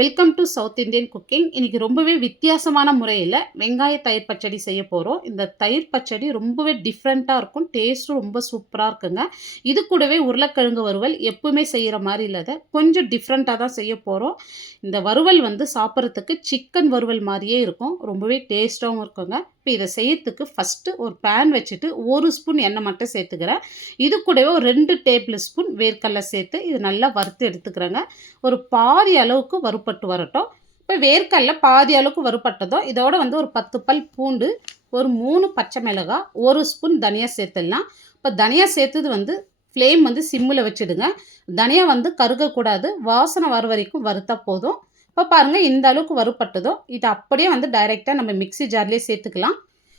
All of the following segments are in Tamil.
Welcome to south Indian cooking. இன்னைக்கு ரொம்பவே வித்தியாசமான முறையில் வெங்காய தயிர் பச்சடி செய்ய போகிறோம். இந்த தயிர் பச்சடி ரொம்பவே டிஃப்ரெண்ட்டாக இருக்கும். டேஸ்ட்டும் ரொம்ப சூப்பராக இருக்குங்க. இது கூடவே உருளைக்கிழங்கு வறுவல் எப்பவுமே செய்கிற மாதிரி இல்லாத கொஞ்சம் டிஃப்ரெண்ட்டாக தான் செய்ய போகிறோம். இந்த வறுவல் சாப்பிட்றதுக்கு சிக்கன் வறுவல் மாதிரியே இருக்கும். ரொம்பவே டேஸ்ட்டாகவும் இருக்குங்க. இப்போ இதை செய்யறதுக்கு ஃபஸ்ட்டு ஒரு பேன் வச்சுட்டு 1 ஸ்பூன் எண்ணெய் மட்டும் சேர்த்துக்கிறேன். இது கூடவே ஒரு 2 டேபிள் ஸ்பூன் வேர்க்கடலை சேர்த்து இது நல்லா வறுத்து எடுத்துக்கிறேங்க. ஒரு பாதி அளவுக்கு வறுப்பட்டு வரட்டும். இப்போ வேர்க்கடலை பாதி அளவுக்கு வறுப்பட்டதும் இதோட ஒரு 10 பல் பூண்டு, ஒரு 3 பச்சை மிளகாய், 1 ஸ்பூன் தனியா சேர்த்துடலாம். இப்போ தனியா சேர்த்தது ஃப்ளேம் சிம்மில் வச்சுடுங்க. தனியா கருகக்கூடாது. வாசனை வர வரைக்கும் வறுத்தா போதும். இப்போ பாருங்கள், இந்த அளவுக்கு வறுப்பட்டதும் இது அப்படியே டைரெக்டாக நம்ம மிக்ஸி ஜார்லேயே சேர்த்துக்கலாம்.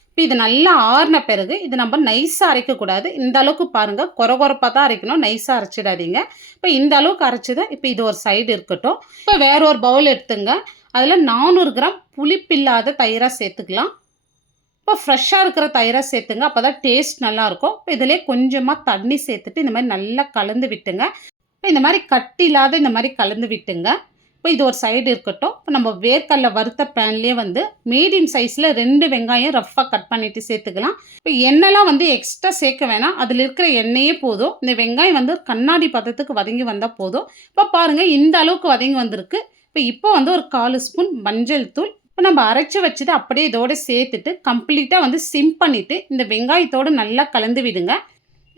இப்போ இது நல்லா ஆறின பிறகு இது நம்ம நைஸாக அரைக்கக்கூடாது. இந்த அளவுக்கு பாருங்கள், கொரகொரப்பாக தான் அரைக்கணும், நைஸாக அரைச்சிடாதீங்க. இப்போ இந்த அளவுக்கு அரைச்சிதான் இப்போ இது ஒரு சைடு இருக்கட்டும். இப்போ வேற ஒரு பவுல் எடுத்துங்க. அதில் 400 கிராம் புளிப்பில்லாத தயிராக சேர்த்துக்கலாம். இப்போ ஃப்ரெஷ்ஷாக இருக்கிற தயிராக சேர்த்துங்க, அப்போ தான் டேஸ்ட் நல்லாயிருக்கும். இப்போ இதிலே கொஞ்சமாக தண்ணி சேர்த்துட்டு இந்த மாதிரி நல்லா கலந்து விட்டுங்க. இப்போ இந்த மாதிரி கட்டி இல்லாத இந்த மாதிரி கலந்து விட்டுங்க. இப்போ இது ஒரு சைடு இருக்கட்டும். இப்போ நம்ம வேர்க்கடலை வறுத்த பேன்லேயே மீடியம் சைஸில் 2 வெங்காயம் ரஃப்பாக கட் பண்ணிவிட்டு சேர்த்துக்கலாம். இப்போ எண்ணெய்லாம் எக்ஸ்ட்ரா சேர்க்க வேணாம், அதில் இருக்கிற எண்ணெயே போதும். இந்த வெங்காயம் கண்ணாடி பதத்துக்கு வதங்கி வந்தால் போதும். இப்போ பாருங்கள், இந்த அளவுக்கு வதங்கி வந்திருக்கு. இப்போ ஒரு 1/4 ஸ்பூன் மஞ்சள் தூள். இப்போ நம்ம அரைச்சி வச்சுட்டு அப்படியே இதோடு சேர்த்துட்டு கம்ப்ளீட்டாக சிம் பண்ணிவிட்டு இந்த வெங்காயத்தோடு நல்லா கலந்து விடுங்க.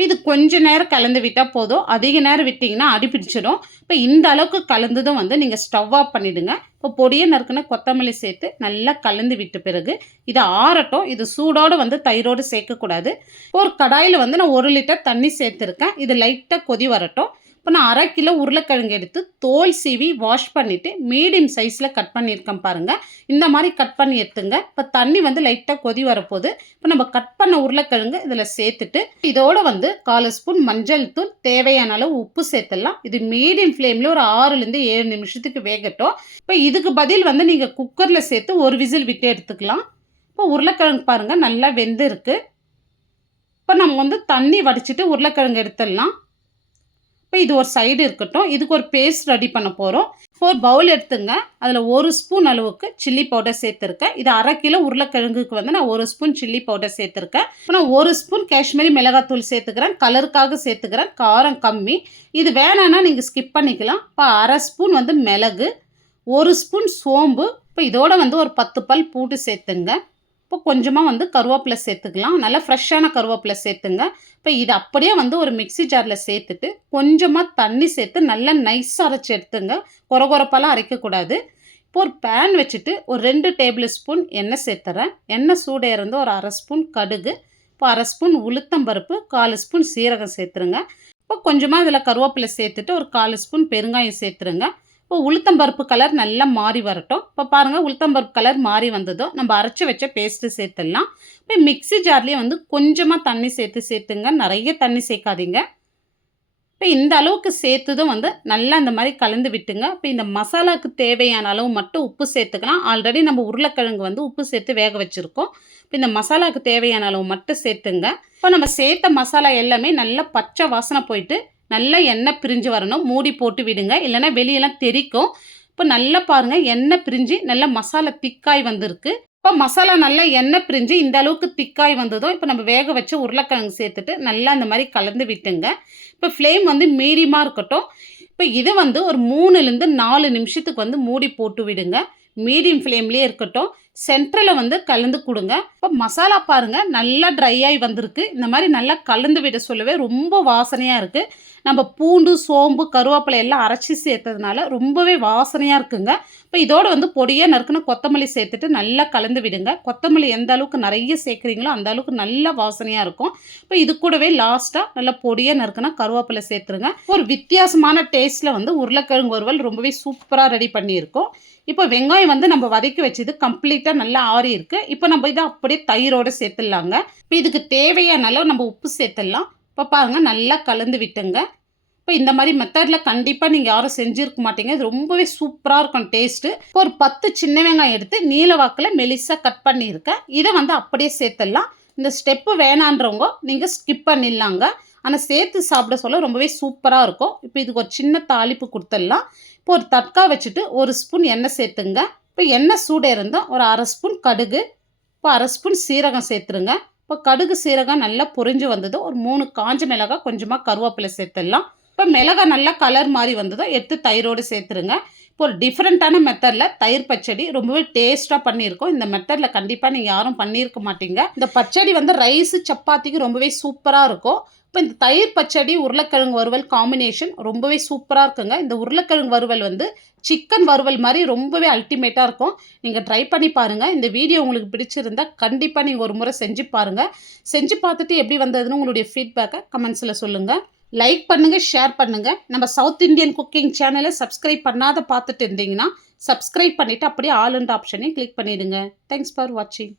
இது கொஞ்சம் நேரம் கலந்து விட்டால் போதும். அதிக நேரம் விட்டிங்கன்னா அடிப்பிடிச்சிடும். இப்போ இந்த அளவுக்கு கலந்ததும் நீங்கள் ஸ்டவ் ஆஃப் பண்ணிவிடுங்க. இப்போ பொடியை நறுக்குன்னு கொத்தமல்லி சேர்த்து நல்லா கலந்து விட்ட பிறகு இதை ஆறட்டும். இது சூடோடு தயிரோடு சேர்க்கக்கூடாது. ஒரு கடாயில் நான் 1 லிட்டர் தண்ணி சேர்த்துருக்கேன். இது லைட்டாக கொதி வரட்டும். இப்போ நான் 1/2 கிலோ உருளைக்கிழங்கு எடுத்து தோல் சீவி வாஷ் பண்ணிவிட்டு மீடியம் சைஸில் கட் பண்ணியிருக்கேன் பாருங்கள். இந்த மாதிரி கட் பண்ணி எடுத்துங்க. இப்போ தண்ணி லைட்டாக கொதி வரப்போகுது. இப்போ நம்ம கட் பண்ண உருளைக்கிழங்கு இதில் சேர்த்துட்டு இதோட 1/4 ஸ்பூன் மஞ்சள் தூள், தேவையான அளவு உப்பு சேர்த்துடலாம். இது மீடியம் ஃப்ளேமில் ஒரு 6லேருந்து 7 நிமிஷத்துக்கு வேகட்டும். இப்போ இதுக்கு பதில் நீங்கள் குக்கரில் சேர்த்து ஒரு விசில் விட்டு எடுத்துக்கலாம். இப்போ உருளைக்கிழங்கு பாருங்கள் நல்லா வெந்து இருக்குது. இப்போ நம்ம தண்ணி வடிச்சிட்டு உருளைக்கிழங்கு எடுத்துடலாம். இப்போ இது ஒரு சைடு இருக்கட்டும். இதுக்கு ஒரு பேஸ்ட் ரெடி பண்ண போகிறோம். ஒரு பவுல் எடுத்துங்க. அதில் 1 ஸ்பூன் அளவுக்கு சில்லி பவுடர் சேர்த்துருக்கேன். இது 1/2 கிலோ உருளைக்கிழங்குக்கு நான் 1 ஸ்பூன் சில்லி பவுடர் சேர்த்துருக்கேன். இப்போ நான் 1 ஸ்பூன் காஷ்மீரி மிளகாத்தூள் சேர்த்துக்கிறேன். கலருக்காக சேர்த்துக்கிறேன். காரம் கம்மி. இது வேணான்னா நீங்கள் ஸ்கிப் பண்ணிக்கலாம். இப்போ 1/2 ஸ்பூன் மிளகு, 1 ஸ்பூன் சோம்பு. இப்போ இதோட ஒரு 10 பல் பூண்டு சேர்த்துங்க. இப்போ கொஞ்சமாக கருவேப்பிலை சேர்த்துக்கலாம். நல்லா ஃப்ரெஷ்ஷான கருவேப்பிலை சேர்த்துங்க. இப்போ இது அப்படியே ஒரு மிக்ஸி ஜாரில் சேர்த்துட்டு கொஞ்சமாக தண்ணி சேர்த்து நல்லா நைஸாக அரைச்சி எடுத்துங்க. கொரகொரப்பாலாம் அரைக்கக்கூடாது. இப்போ ஒரு பேன் வச்சுட்டு ஒரு 2 டேபிள் ஸ்பூன் எண்ணெய் சேர்த்துறேன். எண்ணெய் சூடேறந்து ஒரு 1/2 ஸ்பூன் கடுகு, இப்போ 1/2 ஸ்பூன் உளுத்தம்பருப்பு, 1/4 ஸ்பூன் சீரகம் சேர்த்துருங்க. இப்போ கொஞ்சமாக இதில் கருவேப்பிலை சேர்த்துட்டு ஒரு 1/4 ஸ்பூன் பெருங்காயம் சேர்த்துருங்க. இப்போ உளுத்தம்பருப்பு கலர் நல்லா மாறி வரட்டும். இப்போ பாருங்கள், உளுத்தம்பருப்பு கலர் மாறி வந்ததும் நம்ம அரைச்சி வச்ச பேஸ்ட்டு சேர்த்துடலாம். இப்போ மிக்ஸி ஜார்லேயே கொஞ்சமாக தண்ணி சேர்த்துங்க. நிறைய தண்ணி சேர்க்காதீங்க. இப்போ இந்த அளவுக்கு சேர்த்ததும் நல்லா இந்த மாதிரி கலந்து விட்டுங்க. இப்போ இந்த மசாலாவுக்கு தேவையான அளவு மட்டும் உப்பு சேர்த்துக்கலாம். ஆல்ரெடி நம்ம உருளைக்கிழங்கு உப்பு சேர்த்து வேக வச்சுருக்கோம். இப்போ இந்த மசாலாவுக்கு தேவையான அளவு மட்டும் சேர்த்துங்க. இப்போ நம்ம சேர்த்த மசாலா எல்லாமே நல்லா பச்சை வாசனை போயிட்டு நல்லா எண்ணெய் பிரிஞ்சு வரணும். மூடி போட்டு விடுங்க, இல்லைன்னா வெளியெல்லாம் தெறிக்கும். இப்போ நல்லா பாருங்கள், எண்ணெய் பிரிஞ்சு நல்லா மசாலா திக்காய் வந்திருக்கு. இப்போ மசாலா நல்லா எண்ணெய் பிரிஞ்சு இந்த அளவுக்கு திக்காய் வந்ததும் இப்போ நம்ம வேக வச்சு உருளைக்கிழங்கு சேர்த்துட்டு நல்லா இந்த மாதிரி கலந்து விட்டுங்க. இப்போ ஃப்ளேம் மீடியமாக இருக்கட்டும். இப்போ இது ஒரு 3லேருந்து 4 நிமிஷத்துக்கு மூடி போட்டு விடுங்க. மீடியம் ஃப்ளேம்லேயே இருக்கட்டும். சென்டரில் கலந்து கொடுங்க. இப்போ மசாலா பாருங்கள் நல்லா ட்ரை ஆகி வந்திருக்கு. இந்த மாதிரி நல்லா கலந்து விட சொல்லவே ரொம்ப வாசனையாக இருக்குது. நம்ம பூண்டு, சோம்பு, கருவேப்பிலை எல்லாம் அரைச்சி சேர்த்ததுனால ரொம்பவே வாசனையாக இருக்குங்க. இப்போ இதோடு பொடியாக நறுக்குன்னு கொத்தமல்லி சேர்த்துட்டு நல்லா கலந்து விடுங்க. கொத்தமல்லி எந்த அளவுக்கு நிறைய சேர்க்குறீங்களோ அந்த அளவுக்கு நல்ல வாசனையாக இருக்கும். இப்போ இது கூடவே லாஸ்ட்டாக நல்லா பொடியாக நறுக்குன்னா கருவேப்பிலை சேர்த்துருங்க. ஒரு வித்தியாசமான டேஸ்ட்டில் உருளைக்கிழங்கு வறுவல் ரொம்பவே சூப்பராக ரெடி பண்ணியிருக்கோம். இப்போ வெங்காயம் நம்ம வதக்கி வச்சது கம்ப்ளீட்டாக நல்லா ஆறி இருக்குது. இப்போ நம்ம இதை அப்படியே தயிரோடு சேர்த்துடலாங்க. இப்போ இதுக்கு தேவையான அளவு நம்ம உப்பு சேர்த்துடலாம். இப்போ பாருங்கள் நல்லா கலந்து விட்டுங்க. இப்போ இந்த மாதிரி மெத்தடில் கண்டிப்பாக நீங்கள் யாரும் செஞ்சுருக்க மாட்டீங்க. இது ரொம்பவே சூப்பராக இருக்கும் டேஸ்ட்டு. இப்போ ஒரு 10 சின்ன வெங்காயம் எடுத்து நீல வாக்கில் மெலிசாக கட் பண்ணியிருக்கேன். இதை அப்படியே சேர்த்துடலாம். இந்த ஸ்டெப்பு வேணான்றவங்க நீங்கள் ஸ்கிப் பண்ணிடலாங்க. ஆனால் சேர்த்து சாப்பிட சொல்ல ரொம்பவே சூப்பராக இருக்கும். இப்போ இதுக்கு ஒரு சின்ன தாளிப்பு கொடுத்துடலாம். இப்போ ஒரு தட்கா வச்சுட்டு 1 ஸ்பூன் எண்ணெய் சேர்த்துங்க. இப்போ எண்ணெய் சூடேறுனதும் ஒரு 1/2 ஸ்பூன் கடுகு, இப்போ 1/2 ஸ்பூன் சீரகம் சேர்த்துருங்க. இப்போ கடுகு, சீரகம் நல்லா பொரிஞ்சு வந்ததும் ஒரு 3 காஞ்ச மிளகாய், கொஞ்சமா கருவேப்பிலை சேர்த்துடலாம். இப்போ மிளகாய் நல்லா கலர் மாறி வந்ததும் எடுத்து தயிரோடு சேர்த்துருங்க. இப்போ ஒரு டிஃப்ரெண்ட்டான மெத்தடில் தயிர் பச்சடி ரொம்பவே டேஸ்ட்டாக பண்ணியிருக்கோம். இந்த மெத்தடில் கண்டிப்பாக நீங்கள் யாரும் பண்ணியிருக்க மாட்டீங்க. இந்த பச்சடி வந்து ரைஸு, சப்பாத்திக்கு ரொம்பவே சூப்பராக இருக்கும். இப்போ இந்த தயிர் பச்சடி, உருளைக்கிழங்கு வறுவல் காம்பினேஷன் ரொம்பவே சூப்பராக இருக்குங்க. இந்த உருளைக்கிழங்கு வறுவல் வந்து சிக்கன் வறுவல் மாதிரி ரொம்பவே அல்டிமேட்டாக இருக்கும். நீங்கள் ட்ரை பண்ணி பாருங்கள். இந்த வீடியோ உங்களுக்கு பிடிச்சிருந்தா கண்டிப்பாக நீங்கள் ஒரு முறை செஞ்சு பாருங்கள். செஞ்சு பார்த்துட்டு எப்படி வந்ததுன்னு உங்களுடைய ஃபீட்பேக்கை கமெண்ட்ஸில் சொல்லுங்கள். லைக் பண்ணுங்க, ஷேர் பண்ணுங்க. நம்ம சவுத் இந்தியன் குக்கிங் சேனலை சப்ஸ்கிரைப் பண்ணாத பார்த்துட்டு இருந்தீங்கன்னா, சப்ஸ்கிரைப் பண்ணிட்டு அப்படியே ஆல் என்ற ஆப்ஷனையும் கிளிக் பண்ணிடுங்க. தேங்க்ஸ் ஃபார் வாட்சிங்.